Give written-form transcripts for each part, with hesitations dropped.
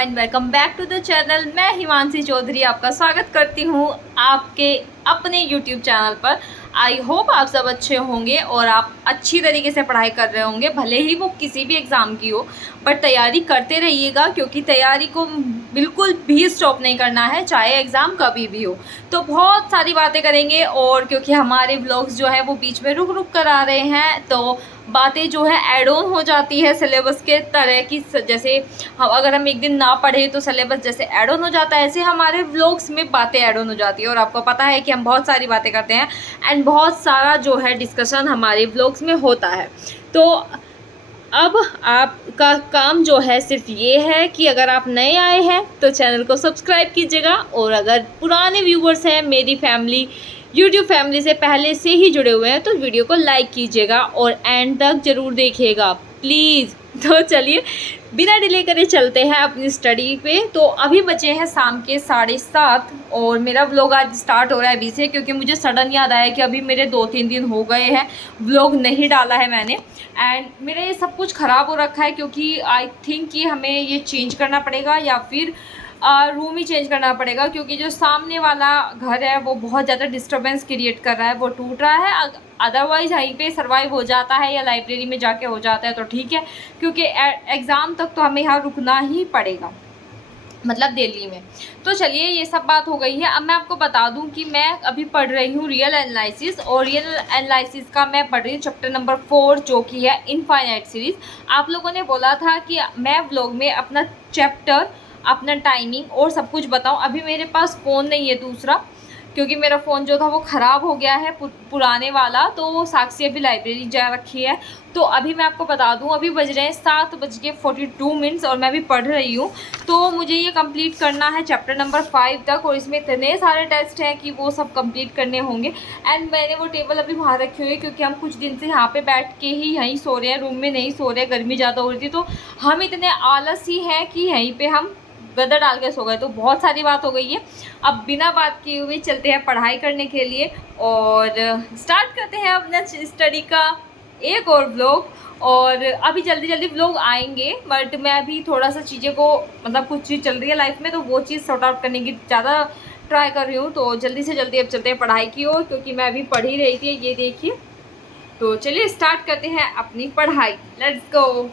अस्सलाम and welcome back to the channel. मैं हिमांशी चौधरी आपका स्वागत करती हूँ आपके अपने यूट्यूब चैनल पर। आई होप आप सब अच्छे होंगे और आप अच्छी तरीके से पढ़ाई कर रहे होंगे, भले ही वो किसी भी एग्ज़ाम की हो, बट तैयारी करते रहिएगा क्योंकि तैयारी को बिल्कुल भी स्टॉप नहीं करना है, चाहे एग्ज़ाम कभी भी हो। तो बहुत सारी बातें करेंगे और क्योंकि हमारे व्लॉग्स जो है वो बीच में रुक रुक कर आ रहे हैं, तो बातें जो है ऐड ऑन हो जाती है सिलेबस के तरह की। जैसे अगर हम एक दिन ना पढ़े तो सिलेबस जैसे ऐड ऑन हो जाता है, ऐसे हमारे व्लॉग्स में बातें ऐड ऑन हो जाती है। और आपको पता है कि हम बहुत सारी बातें करते हैं एंड बहुत सारा जो है डिस्कशन हमारे व्लॉग्स में होता है। तो अब आपका काम जो है सिर्फ ये है कि अगर आप नए आए हैं तो चैनल को सब्सक्राइब कीजिएगा, और अगर पुराने व्यूवर्स हैं, मेरी फैमिली यूट्यूब फैमिली से पहले से ही जुड़े हुए हैं, तो वीडियो को लाइक कीजिएगा और एंड तक ज़रूर देखिएगा प्लीज़। तो चलिए बिना डिले करे चलते हैं अपनी स्टडी पे। तो अभी बचे हैं शाम के 7:30 और मेरा व्लॉग आज स्टार्ट हो रहा है अभी से, क्योंकि मुझे सडन याद आया कि अभी मेरे 2-3 दिन हो गए हैं व्लॉग नहीं डाला है मैंने। एंड मेरा ये सब कुछ ख़राब हो रखा है क्योंकि आई थिंक कि हमें ये चेंज करना पड़ेगा या फिर रूम ही चेंज करना पड़ेगा, क्योंकि जो सामने वाला घर है वो बहुत ज़्यादा डिस्टर्बेंस क्रिएट कर रहा है, वो टूट रहा है। अदरवाइज़ यहीं पे सर्वाइव हो जाता है या लाइब्रेरी में जाके हो जाता है तो ठीक है, क्योंकि एग्ज़ाम तक तो हमें यहाँ रुकना ही पड़ेगा, मतलब दिल्ली में। तो चलिए ये सब बात हो गई है। अब मैं आपको बता दूं कि मैं अभी पढ़ रही हूँ रियल एनालिसिस, और रियल एनालिसिस का मैं पढ़ रही हूँ चैप्टर नंबर 4 जो कि है इनफाइनाइट सीरीज़। आप लोगों ने बोला था कि मैं व्लॉग में अपना चैप्टर, अपना टाइमिंग और सब कुछ बताऊं। अभी मेरे पास फ़ोन नहीं है दूसरा, क्योंकि मेरा फ़ोन जो था वो ख़राब हो गया है पुराने वाला, तो साक्षी अभी लाइब्रेरी जा रखी है। तो अभी मैं आपको बता दूं, अभी बज रहे हैं 7:42 और मैं अभी पढ़ रही हूँ। तो मुझे ये कंप्लीट करना है चैप्टर नंबर 5 तक, और इसमें इतने सारे टेस्ट हैं कि वो सब कंप्लीट करने होंगे। एंड मैंने वो टेबल अभी बाहर रखी हुई है क्योंकि हम कुछ दिन से यहाँ पे बैठ के ही यहीं सो रहे हैं, रूम में नहीं सो रहे, गर्मी ज़्यादा हो रही थी तो हम इतने आलसी हैं कि यहीं पर हम गद्दा डाल के सो गए। तो बहुत सारी बात हो गई है, अब बिना बात किए हुए चलते हैं पढ़ाई करने के लिए और स्टार्ट करते हैं अपना स्टडी का एक और व्लॉग। और अभी जल्दी जल्दी व्लॉग आएंगे, बट मैं अभी थोड़ा सा चीज़ें को, मतलब कुछ चीज़ चल रही है लाइफ में तो वो चीज़ सॉर्ट आउट करने की ज़्यादा ट्राई कर रही हूँ। तो जल्दी से जल्दी अब चलते हैं पढ़ाई की ओर, क्योंकि मैं अभी पढ़ ही रही थी, ये देखिए। तो चलिए स्टार्ट करते हैं अपनी पढ़ाई, लेट्स गो।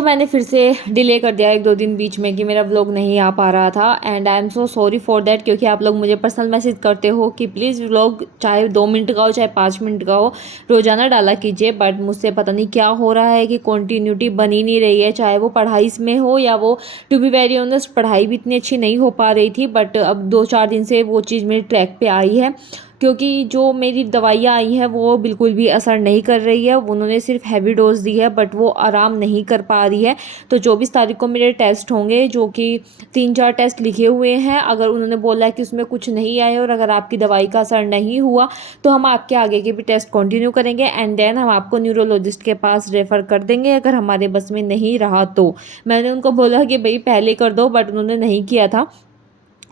मैंने फिर से डिले कर दिया 1-2 दिन बीच में कि मेरा व्लॉग नहीं आ पा रहा था, and I am so sorry for that, क्योंकि आप लोग मुझे पर्सनल मैसेज करते हो कि प्लीज़ व्लॉग चाहे 2 मिनट का हो चाहे 5 मिनट का हो रोज़ाना डाला कीजिए। बट मुझसे पता नहीं क्या हो रहा है कि कंटिन्यूटी बनी नहीं रही है, चाहे वो पढ़ाई में हो या वो, टू बी वेरी ऑनेस्ट, पढ़ाई भी इतनी अच्छी नहीं हो पा रही थी। बट अब 2-4 दिन से वो चीज़ मेरे ट्रैक पर आई है, क्योंकि जो मेरी दवाइयाँ आई हैं वो बिल्कुल भी असर नहीं कर रही है। उन्होंने सिर्फ हैवी डोज दी है बट वो आराम नहीं कर पा रही है। तो 24 तारीख को मेरे टेस्ट होंगे, जो कि 3-4 टेस्ट लिखे हुए हैं। अगर उन्होंने बोला है कि उसमें कुछ नहीं आए और अगर आपकी दवाई का असर नहीं हुआ तो हम आपके आगे के भी टेस्ट कंटिन्यू करेंगे, एंड देन हम आपको न्यूरोलॉजिस्ट के पास रेफ़र कर देंगे अगर हमारे बस में नहीं रहा तो। मैंने उनको बोला कि भाई पहले कर दो, बट उन्होंने नहीं किया था।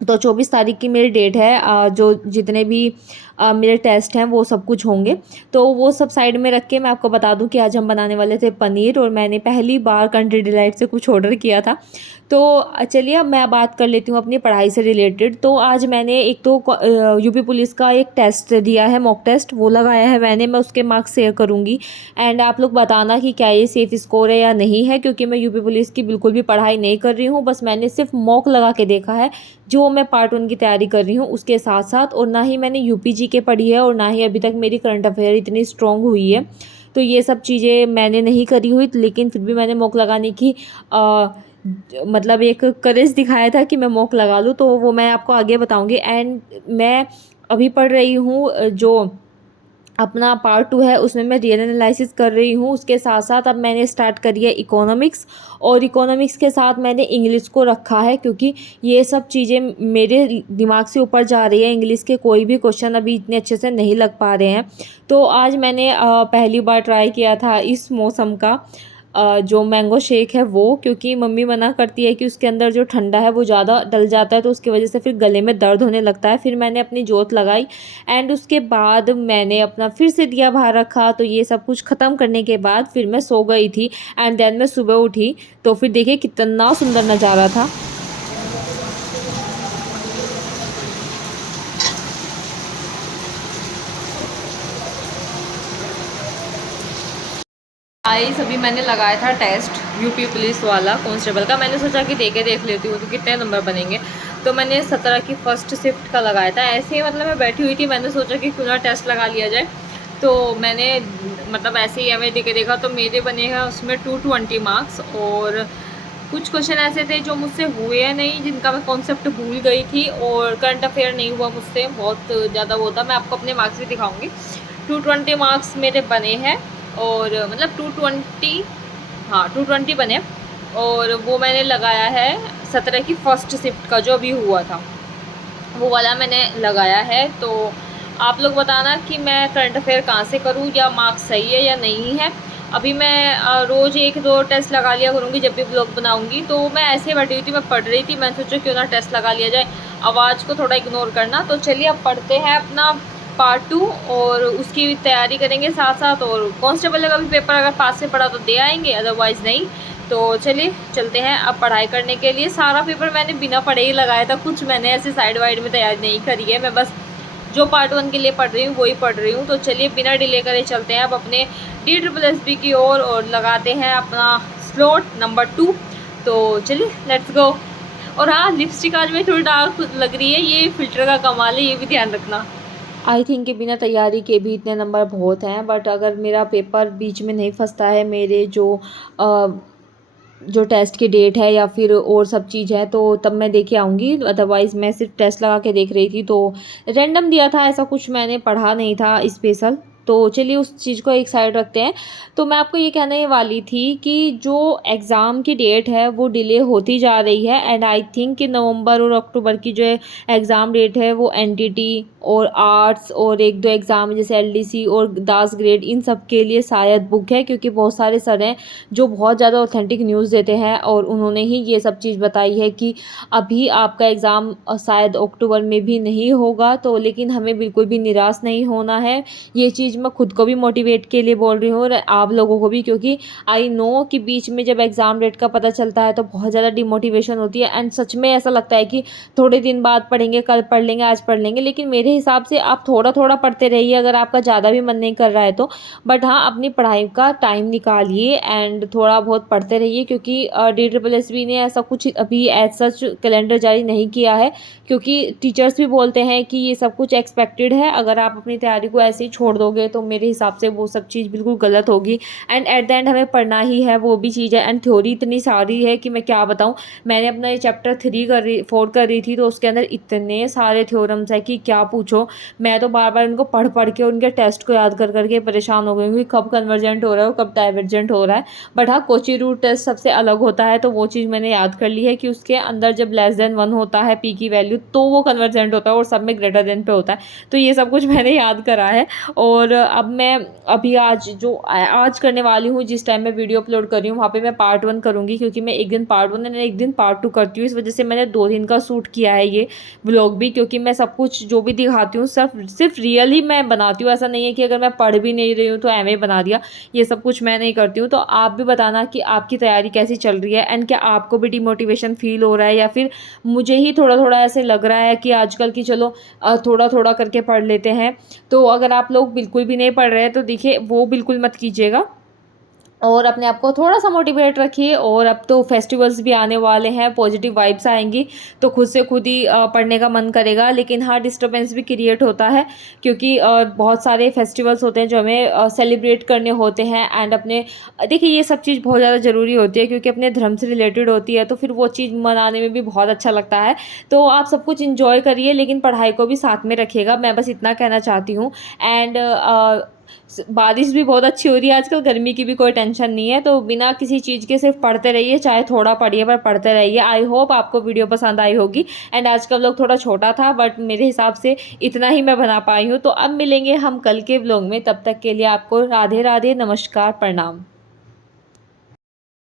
तो 24 तारीख की मेरी डेट है, जो जितने भी मेरे टेस्ट हैं वो सब कुछ होंगे। तो वो सब साइड में रख के मैं आपको बता दूं कि आज हम बनाने वाले थे पनीर, और मैंने पहली बार कंट्री डिलाइट से कुछ ऑर्डर किया था। तो चलिए अब मैं बात कर लेती हूँ अपनी पढ़ाई से रिलेटेड। तो आज मैंने एक तो यूपी पुलिस का एक टेस्ट दिया है, मॉक टेस्ट, वो लगाया है मैंने। मैं उसके मार्क्स शेयर करूँगी, एंड आप लोग बताना कि क्या ये सेफ़ स्कोर है या नहीं है, क्योंकि मैं यूपी पुलिस की बिल्कुल भी पढ़ाई नहीं कर रही हूँ। बस मैंने सिर्फ मॉक लगा के देखा है, जो मैं पार्ट 1 की तैयारी कर रही हूँ उसके साथ साथ, और ना ही मैंने यूपी के पढ़ी है और ना ही अभी तक मेरी करंट अफेयर इतनी स्ट्रॉन्ग हुई है। तो ये सब चीज़ें मैंने नहीं करी हुई, लेकिन फिर भी मैंने मॉक लगाने की मतलब एक करेज दिखाया था कि मैं मॉक लगा लूँ, तो वो मैं आपको आगे बताऊँगी। एंड मैं अभी पढ़ रही हूँ जो अपना पार्ट 2 है, उसमें मैं रियल एनालिसिस कर रही हूँ। उसके साथ साथ अब मैंने स्टार्ट करी है इकोनॉमिक्स, और इकोनॉमिक्स के साथ मैंने इंग्लिश को रखा है, क्योंकि ये सब चीज़ें मेरे दिमाग से ऊपर जा रही है। इंग्लिश के कोई भी क्वेश्चन अभी इतने अच्छे से नहीं लग पा रहे हैं। तो आज मैंने पहली बार ट्राई किया था इस मौसम का जो मैंगो शेक है वो, क्योंकि मम्मी मना करती है कि उसके अंदर जो ठंडा है वो ज़्यादा डल जाता है, तो उसकी वजह से फिर गले में दर्द होने लगता है। फिर मैंने अपनी जोत लगाई, एंड उसके बाद मैंने अपना फिर से दिया बाहर रखा। तो ये सब कुछ ख़त्म करने के बाद फिर मैं सो गई थी, एंड देन मैं सुबह उठी तो फिर देखिए कितना सुंदर नज़ारा था। गाइस अभी मैंने लगाया था टेस्ट यूपी पुलिस वाला कांस्टेबल का। मैंने सोचा कि देख लेती हूँ तो कितने नंबर बनेंगे। तो मैंने 17 की फर्स्ट शिफ्ट का लगाया था। ऐसे ही मतलब मैं बैठी हुई थी, मैंने सोचा कि क्यों ना टेस्ट लगा लिया जाए। तो मैंने मतलब ऐसे ही हमें देखा तो मेरे बने हैं उसमें 220 मार्क्स। और कुछ क्वेश्चन ऐसे थे जो मुझसे हुए नहीं, जिनका मैं कॉन्सेप्ट भूल गई थी, और करंट अफेयर नहीं हुआ मुझसे, बहुत ज़्यादा वो था। मैं आपको अपने मार्क्स भी दिखाऊंगी। 220 मार्क्स मेरे बने हैं, और मतलब 220, हाँ 220 बने। और वो मैंने लगाया है 17 की फर्स्ट शिफ्ट का जो अभी हुआ था, वो वाला मैंने लगाया है। तो आप लोग बताना कि मैं करंट अफेयर कहाँ से करूँ, या मार्क्स सही है या नहीं है। अभी मैं रोज़ 1-2 टेस्ट लगा लिया करूँगी जब भी ब्लॉग बनाऊँगी। तो मैं ऐसे बैठी हुई थी, मैं पढ़ रही थी, मैंने सोचा क्यों ना टेस्ट लगा लिया जाए, आवाज़ को थोड़ा इग्नोर करना। तो चलिए अब पढ़ते हैं अपना पार्ट 2, और उसकी तैयारी करेंगे साथ साथ। और कांस्टेबल का भी पेपर अगर पास से पढ़ा तो दे आएंगे, अदरवाइज़ नहीं। तो चलिए चलते हैं अब पढ़ाई करने के लिए। सारा पेपर मैंने बिना पढ़े ही लगाया था, कुछ मैंने ऐसे साइड वाइड में तैयारी नहीं करी है। मैं बस जो पार्ट 1 के लिए पढ़ रही हूँ वही पढ़ रही हूँ। तो चलिए बिना डिले करे चलते हैं अब अपने DSSB की ओर, और लगाते हैं अपना स्लॉट नंबर 2। तो चलिए लेट्स गो। और हाँ, लिपस्टिक आज में थोड़ी डार्क लग रही है, ये फिल्टर का कमाल है, ये भी ध्यान रखना। आई थिंक कि बिना तैयारी के भी इतने नंबर बहुत हैं, बट अगर मेरा पेपर बीच में नहीं फंसता है, मेरे जो टेस्ट की डेट है या फिर और सब चीज़ है, तो तब मैं दे के आऊँगी। अदरवाइज़ मैं सिर्फ टेस्ट लगा के देख रही थी, तो रैंडम दिया था, ऐसा कुछ मैंने पढ़ा नहीं था स्पेशल। तो चलिए उस चीज़ को एक साइड रखते हैं। तो मैं आपको ये कहने वाली थी कि जो एग्ज़ाम की डेट है वो डिले होती जा रही है, एंड आई थिंक कि नवंबर और अक्टूबर की जो एग्ज़ाम डेट है वो एनटीटी और आर्ट्स और 1-2 एग्ज़ाम जैसे एलडीसी और दास ग्रेड, इन सब के लिए शायद बुक है, क्योंकि बहुत सारे सर हैं जो बहुत ज़्यादा ऑथेंटिक न्यूज़ देते हैं, और उन्होंने ही ये सब चीज़ बताई है कि अभी आपका एग्ज़ाम शायद अक्टूबर में भी नहीं होगा। तो लेकिन हमें बिल्कुल भी निराश नहीं होना है। ये चीज़ मैं खुद को भी मोटिवेट के लिए बोल रही हूँ, और आप लोगों को भी, क्योंकि आई नो कि बीच में जब एग्ज़ाम डेट का पता चलता है तो बहुत ज़्यादा डिमोटिवेशन होती है, एंड सच में ऐसा लगता है कि थोड़े दिन बाद पढ़ेंगे, कल पढ़ लेंगे, आज पढ़ लेंगे। लेकिन मेरे हिसाब से आप थोड़ा थोड़ा पढ़ते रहिए अगर आपका ज़्यादा भी मन नहीं कर रहा है तो। बट हाँ, अपनी पढ़ाई का टाइम निकालिए एंड थोड़ा बहुत पढ़ते रहिए, क्योंकि DSSB ने ऐसा कुछ अभी एज सच कैलेंडर जारी नहीं किया है, क्योंकि टीचर्स भी बोलते हैं कि ये सब कुछ एक्सपेक्टेड है। अगर आप अपनी तैयारी को ऐसे ही छोड़ दोगे तो मेरे हिसाब से वो सब चीज़ बिल्कुल गलत होगी, एंड एट द एंड हमें पढ़ना ही है, वो भी चीज़ है। एंड थ्योरी इतनी सारी है कि मैं क्या बताऊँ। मैंने अपना ये चैप्टर 4 कर रही थी, तो उसके अंदर इतने सारे थ्योरम्स है कि क्या पूछो। मैं तो बार बार उनको पढ़ के उनके टेस्ट को याद कर करके परेशान हो गई हूँ कि कब कन्वर्जेंट हो रहा है और कब डाइवर्जेंट हो रहा है। बट हाँ, कोची रूट टेस्ट सबसे अलग होता है, तो वो चीज़ मैंने याद कर ली है कि उसके अंदर जब लेस देन 1 होता है पी की वैल्यू, तो वो कन्वर्जेंट होता है, और सब में ग्रेटर देन पे होता है। तो ये सब कुछ मैंने याद करा है। और अब मैं अभी आज करने वाली हूँ, जिस टाइम मैं वीडियो अपलोड कर रही हूँ वहाँ पे मैं पार्ट 1 करूँगी, क्योंकि मैं एक दिन पार्ट 1 और एक दिन पार्ट 2 करती हूँ। इस वजह से मैंने 2 दिन का शूट किया है ये व्लॉग भी, क्योंकि मैं सब कुछ जो भी दिखाती हूँ सिर्फ रियल ही मैं बनाती हूँ। ऐसा नहीं है कि अगर मैं पढ़ भी नहीं रही हूँ तो एमए बना दिया, ये सब कुछ मैं नहीं करती हूँ। तो आप भी बताना कि आपकी तैयारी कैसी चल रही है, एंड क्या आपको भी डिमोटिवेशन फील हो रहा है, या फिर मुझे ही थोड़ा थोड़ा ऐसे लग रहा है कि आजकल की चलो थोड़ा थोड़ा करके पढ़ लेते हैं। तो अगर आप लोग बिल्कुल भी नहीं पढ़ रहे हैं तो देखिए वो बिल्कुल मत कीजिएगा, और अपने आप को थोड़ा सा मोटिवेट रखिए। और अब तो फेस्टिवल्स भी आने वाले हैं, पॉजिटिव वाइब्स आएंगी, तो खुद से खुद ही पढ़ने का मन करेगा। लेकिन हाँ, डिस्टर्बेंस भी क्रिएट होता है, क्योंकि बहुत सारे फेस्टिवल्स होते हैं जो हमें सेलिब्रेट करने होते हैं। एंड अपने देखिए ये सब चीज़ बहुत ज़्यादा ज़रूरी होती है, क्योंकि अपने धर्म से रिलेटेड होती है, तो फिर वो चीज़ मनाने में भी बहुत अच्छा लगता है। तो आप सब कुछ इन्जॉय करिए, लेकिन पढ़ाई को भी साथ में रखिएगा, मैं बस इतना कहना चाहती हूँ। एंड बारिश भी बहुत अच्छी हो रही है आजकल, गर्मी की भी कोई टेंशन नहीं है। तो बिना किसी चीज़ के सिर्फ पढ़ते रहिए, चाहे थोड़ा पढ़िए पर पढ़ते रहिए। आई होप आपको वीडियो पसंद आई होगी। एंड आज का व्लॉग थोड़ा छोटा था, बट मेरे हिसाब से इतना ही मैं बना पाई हूँ। तो अब मिलेंगे हम कल के व्लॉग में, तब तक के लिए आपको राधे राधे, नमस्कार, प्रणाम।